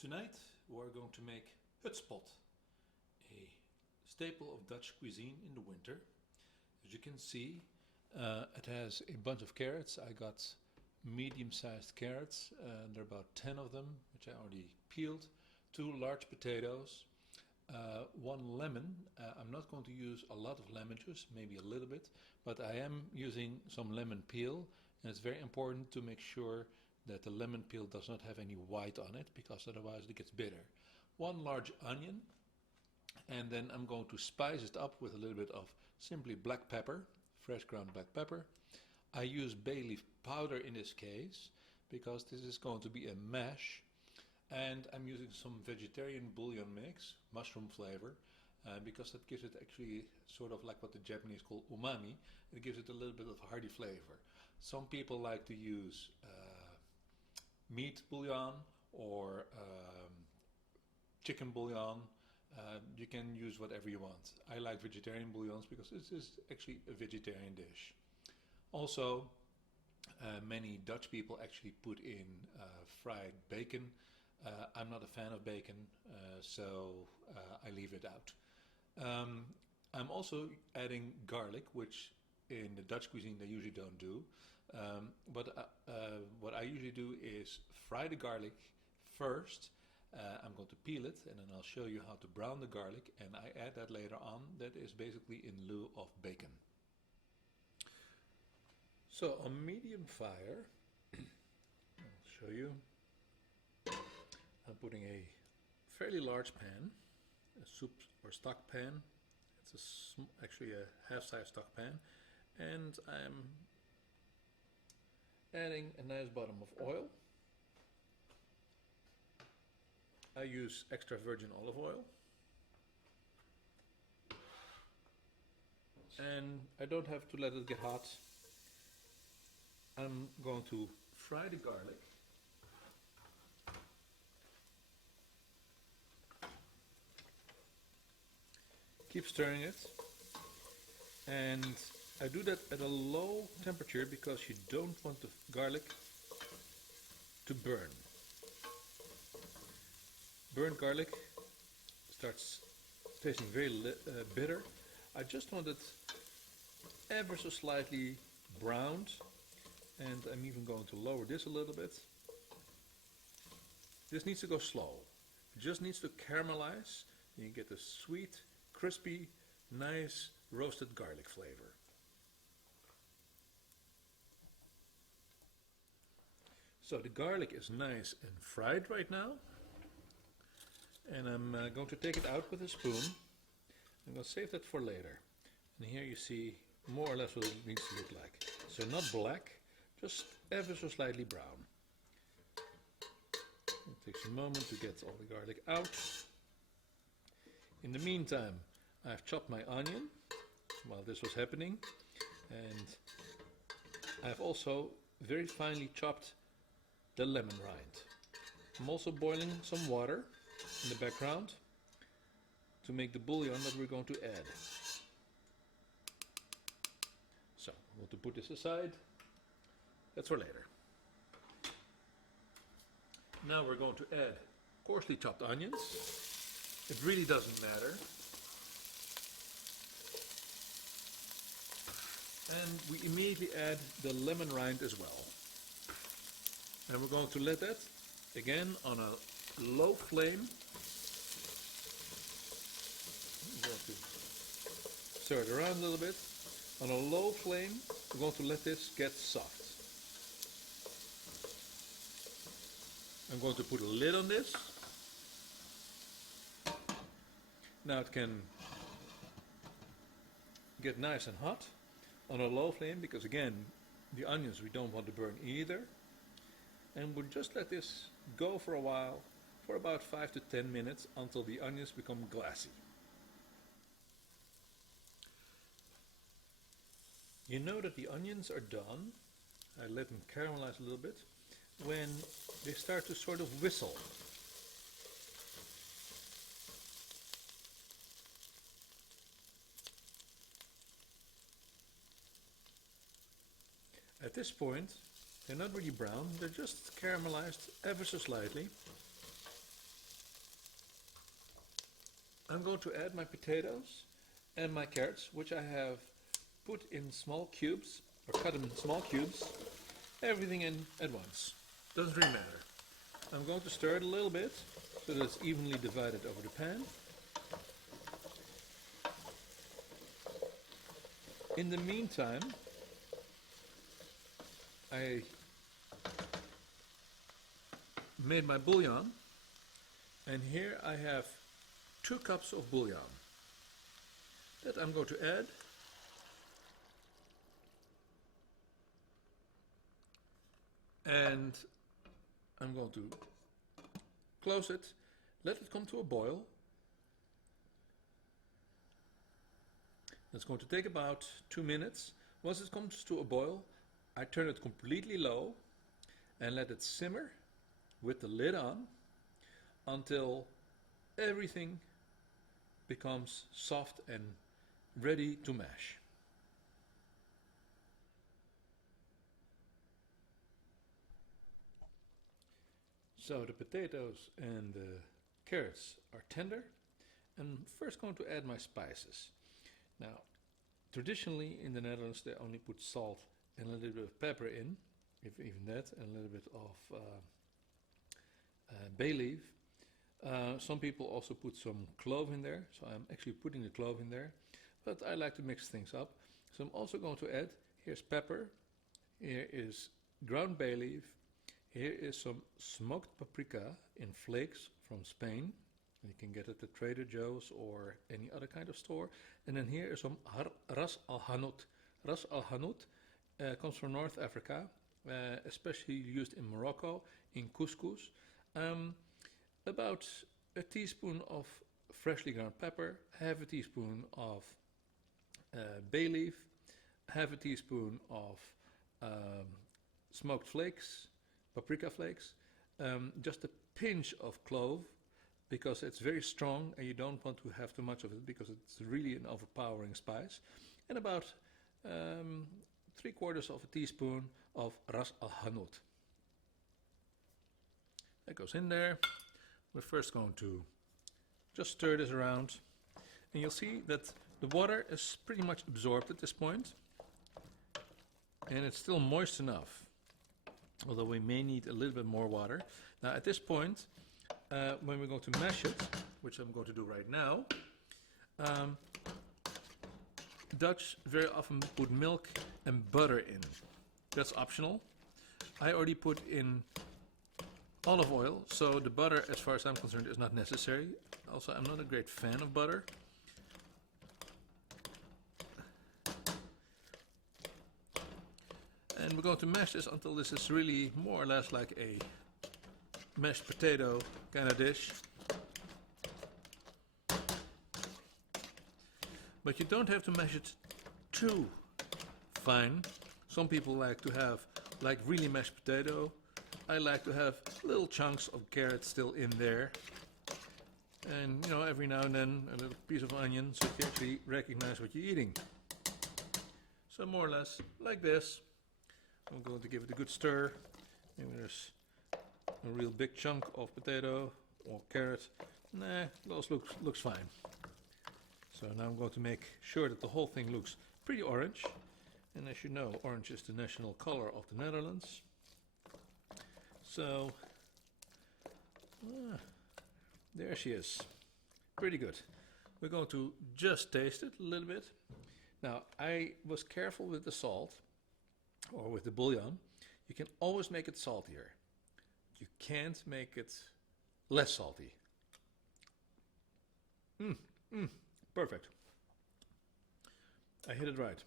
Tonight we're going to make Hutspot, a staple of Dutch cuisine in the winter. As you can see, it has a bunch of carrots. I got medium-sized carrots, there are about 10 of them, which I already peeled, 2 large potatoes, 1 lemon. I'm not going to use a lot of lemon juice, maybe a little bit, but I am using some lemon peel, and it's very important to make sure that the lemon peel does not have any white on it, because otherwise it gets bitter. 1 large onion, and then I'm going to spice it up with a little bit of simply black pepper, fresh ground black pepper. I use bay leaf powder in this case because this is going to be a mash, and I'm using some vegetarian bouillon mix, mushroom flavor, because that gives it actually sort of like what the Japanese call umami. It gives it a little bit of hearty flavor. Some people like to use meat bouillon or chicken bouillon. You can use whatever you want. I like vegetarian bouillons because this is actually a vegetarian dish. Also, many Dutch people actually put in fried bacon. I'm not a fan of bacon, so I leave it out. I'm also adding garlic, which in the Dutch cuisine they usually don't do. But what I usually do is fry the garlic first. I'm going to peel it, and then I'll show you how to brown the garlic, and I add that later on. That is basically in lieu of bacon. So on medium fire, I'll show you. I'm putting a fairly large pan, a soup or stock pan. It's actually a half-size stock pan, and I'm adding a nice bottom of oil. I use extra virgin olive oil, and I don't have to let it get hot. I'm going to fry the garlic. Keep stirring it, and I do that at a low temperature because you don't want the garlic to burn. Burnt garlic starts tasting very bitter. I just want it ever so slightly browned, and I'm even going to lower this a little bit. This needs to go slow. It just needs to caramelize, and you get a sweet, crispy, nice roasted garlic flavor. So the garlic is nice and fried right now, and I'm going to take it out with a spoon. I'm going to save that for later. And here you see more or less what it needs to look like. So not black, just ever so slightly brown. It takes a moment to get all the garlic out. In the meantime, I've chopped my onion while this was happening, and I've also very finely chopped the lemon rind. I'm also boiling some water in the background to make the bouillon that we're going to add. So I'm going to put this aside. That's for later. Now we're going to add coarsely chopped onions. It really doesn't matter. And we immediately add the lemon rind as well. And we're going to let that, again, on a low flame. I'm going to stir it around a little bit. On a low flame, we're going to let this get soft. I'm going to put a lid on this. Now it can get nice and hot on a low flame, because again, the onions we don't want to burn either. And we'll just let this go for a while, for about 5 to 10 minutes, until the onions become glassy. You know that the onions are done. I let them caramelize a little bit when they start to sort of whistle. At this point, they're not really brown, they're just caramelized ever so slightly. I'm going to add my potatoes and my carrots, which I have put in small cubes, or cut them in small cubes, everything in at once. Doesn't really matter. I'm going to stir it a little bit so that it's evenly divided over the pan. In the meantime, I made my bouillon, and here I have 2 cups of bouillon that I'm going to add. And I'm going to close it, let it come to a boil. That's going to take about 2 minutes. Once it comes to a boil, I turn it completely low and let it simmer with the lid on until everything becomes soft and ready to mash. So the potatoes and the carrots are tender. I'm first going to add my spices. Now, traditionally in the Netherlands they only put salt and a little bit of pepper in, if even that, and a little bit of bay leaf. Some people also put some clove in there, so I'm actually putting the clove in there, but I like to mix things up. So I'm also going to add, here's pepper, here is ground bay leaf, here is some smoked paprika in flakes from Spain. You can get it at Trader Joe's or any other kind of store. And then here is some ras al hanout. Ras al hanout comes from North Africa, especially used in Morocco, in couscous. About a teaspoon of freshly ground pepper, half a teaspoon of bay leaf, half a teaspoon of smoked flakes, paprika flakes, just a pinch of clove, because it's very strong and you don't want to have too much of it because it's really an overpowering spice, and about 3/4 of a teaspoon of ras al hanout. That goes in there. We're first going to just stir this around, and you'll see that the water is pretty much absorbed at this point, and it's still moist enough, although we may need a little bit more water. Now at this point, when we're going to mash it, which I'm going to do right now, Dutch very often put milk and butter in. That's optional. I already put in olive oil, so the butter, as far as I'm concerned, is not necessary. Also, I'm not a great fan of butter. And we're going to mash this until this is really more or less like a mashed potato kind of dish. But you don't have to mash it too fine. Some people like to have like really mashed potato. I like to have little chunks of carrot still in there. And you know, every now and then a little piece of onion so you actually recognize what you're eating. So more or less like this. I'm going to give it a good stir. Maybe there's a real big chunk of potato or carrot. Nah, those looks fine. So now I'm going to make sure that the whole thing looks pretty orange. And as you know, orange is the national color of the Netherlands. So, there she is. Pretty good. We're going to just taste it a little bit. Now, I was careful with the salt, or with the bouillon. You can always make it saltier. You can't make it less salty. Perfect. I hit it right.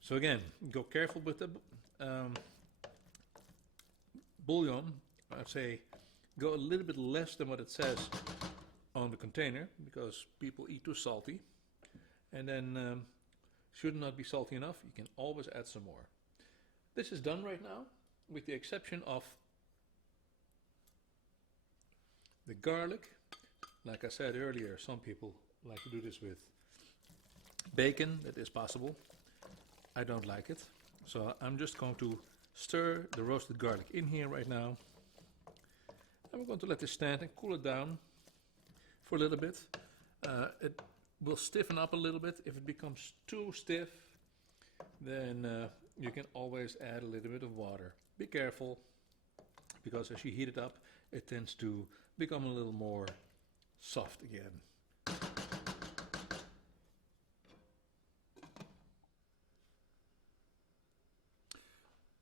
So again, go careful with the bouillon. I'd say go a little bit less than what it says on the container, because people eat too salty. And then should not be salty enough, you can always add some more. This is done right now, with the exception of the garlic. Like I said earlier, some people like to do this with bacon. That is possible. I don't like it. So I'm just going to stir the roasted garlic in here right now. And we're going to let this stand and cool it down for a little bit. It will stiffen up a little bit. If it becomes too stiff, then you can always add a little bit of water. Be careful, because as you heat it up, it tends to become a little more soft again.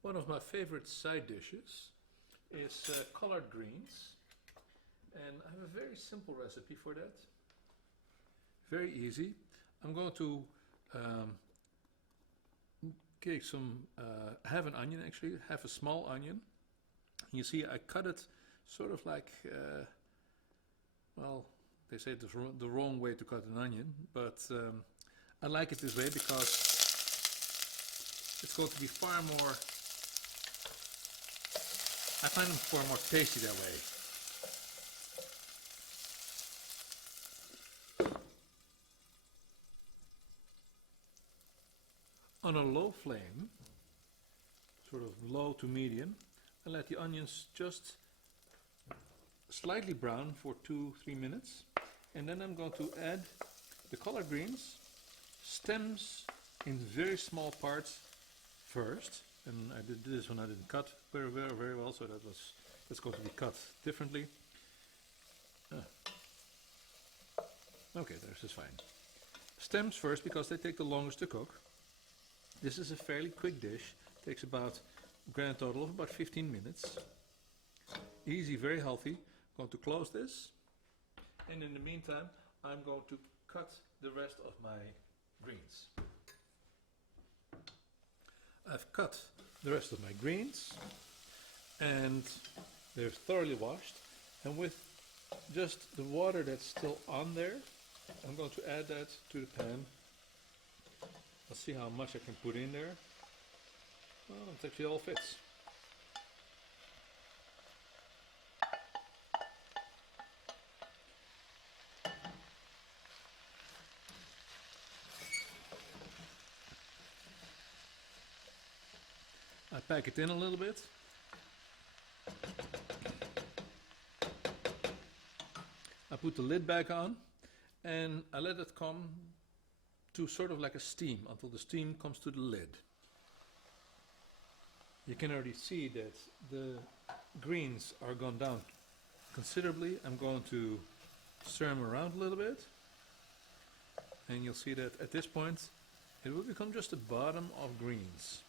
One of my favorite side dishes is collard greens, and I have a very simple recipe for that. Very easy. I'm going to have an onion, actually, have a small onion. You see, I cut it sort of like, well, they say it's the wrong way to cut an onion, but I like it this way because it's going to be far more, I find them far more tasty that way. On a low flame, sort of low to medium, I let the onions just slightly brown for 2-3 minutes, and then I'm going to add the collard greens, stems in very small parts first, and I did this one, I didn't cut very well, so that's going to be cut differently. Okay, this is fine. Stems first because they take the longest to cook. This is a fairly quick dish. Takes about a grand total of about 15 minutes. Easy, very healthy. Going to close this, and in the meantime I'm going to cut the rest of my greens. I've cut the rest of my greens, and they're thoroughly washed, and with just the water that's still on there, I'm going to add that to the pan. Let's see how much I can put in there. Well, it actually all fits. I pack it in a little bit. I put the lid back on, and I let it come to sort of like a steam until the steam comes to the lid. You can already see that the greens are gone down considerably. I'm going to stir them around a little bit, and you'll see that at this point it will become just a bottom of greens,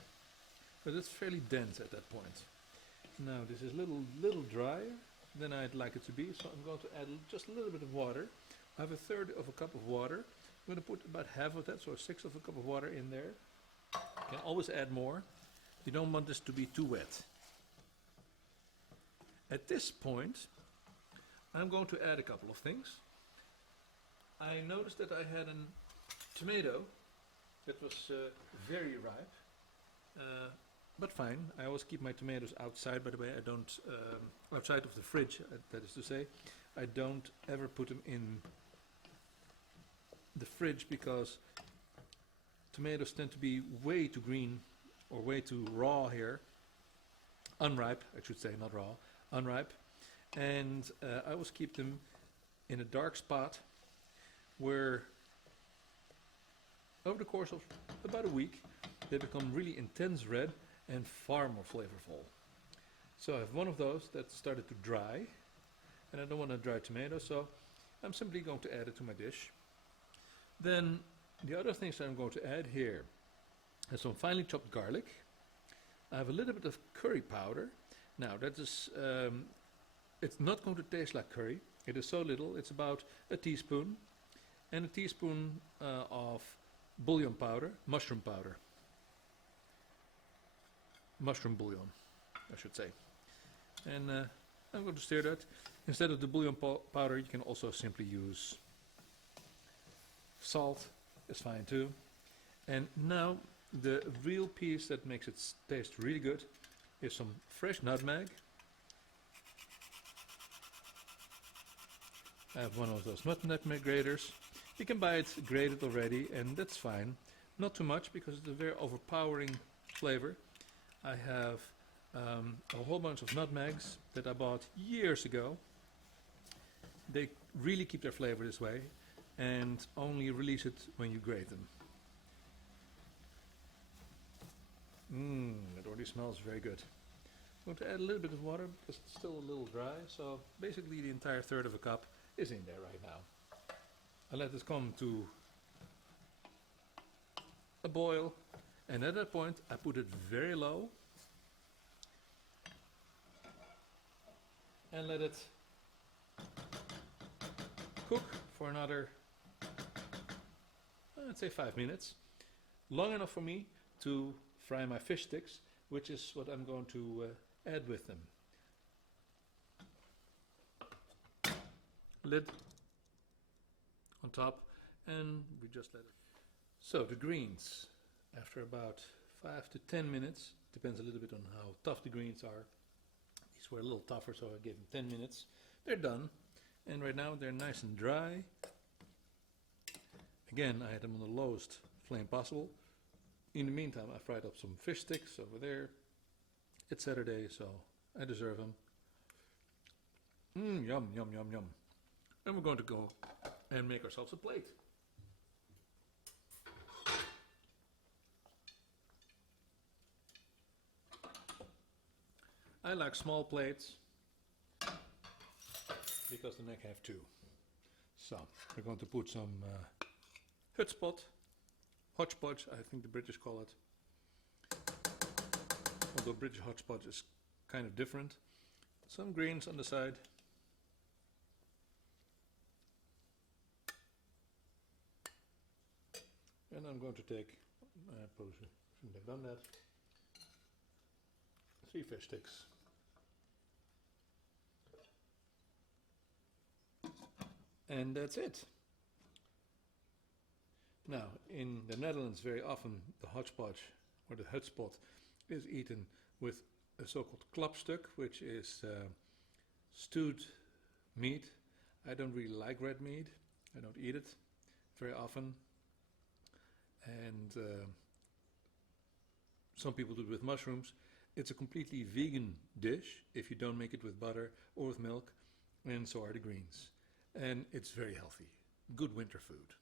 but it's fairly dense at that point. Now this is a little drier than I'd like it to be, so I'm going to add just a little bit of water. I have 1/3 of a cup of water. I'm going to put about half of that, so 1/6 of a cup of water in there. You can always add more. You don't want this to be too wet. At this point, I'm going to add a couple of things. I noticed that I had a tomato that was very ripe, but fine. I always keep my tomatoes outside, by the way. I don't, outside of the fridge, that is to say. I don't ever put them in the fridge because tomatoes tend to be way too green or way too raw here. Unripe, I should say, not raw. Unripe. And I always keep them in a dark spot where over the course of about a week they become really intense red and far more flavorful. So I have one of those that started to dry, and I don't want a dry tomato, so I'm simply going to add it to my dish. Then the other things I'm going to add here is some finely chopped garlic. I have a little bit of curry powder. Now that is, it's not going to taste like curry. It is so little, it's about a teaspoon, and a teaspoon of bouillon powder, mushroom powder. Mushroom bouillon, I should say. And I'm going to stir that. Instead of the bouillon powder, you can also simply use salt, is fine too. And now the real piece that makes it taste really good is some fresh nutmeg. I have one of those nutmeg graters. You can buy it grated already, and that's fine. Not too much because it's a very overpowering flavor. I have a whole bunch of nutmegs that I bought years ago, They really keep their flavor this way and only release it when you grate them. It already smells very good. I'm going to add a little bit of water because it's still a little dry, so basically the entire third of a cup is in there right now. I let this come to a boil, and at that point I put it very low and let it cook for another, I'd say 5 minutes. Long enough for me to fry my fish sticks, which is what I'm going to add with them. Lid on top, and we just let it. So the greens, after about 5 to 10 minutes, depends a little bit on how tough the greens are. These were a little tougher, so I gave them 10 minutes. They're done, and right now they're nice and dry. Again, I had them on the lowest flame possible. In the meantime, I fried up some fish sticks over there. It's Saturday, so I deserve them. Yum, yum, yum, yum. And we're going to go and make ourselves a plate. I like small plates because then I can have two. So we're going to put some Hutspot, hodgepodge, I think the British call it. Although British hodgepodge is kind of different. Some greens on the side. And I'm going to take, I probably shouldn't have done that, 3 fish sticks. And that's it. Now, in the Netherlands, very often the hodgepodge or the Hutspot is eaten with a so-called Klapstuk, which is stewed meat. I don't really like red meat. I don't eat it very often. And some people do it with mushrooms. It's a completely vegan dish if you don't make it with butter or with milk, and so are the greens. And it's very healthy. Good winter food.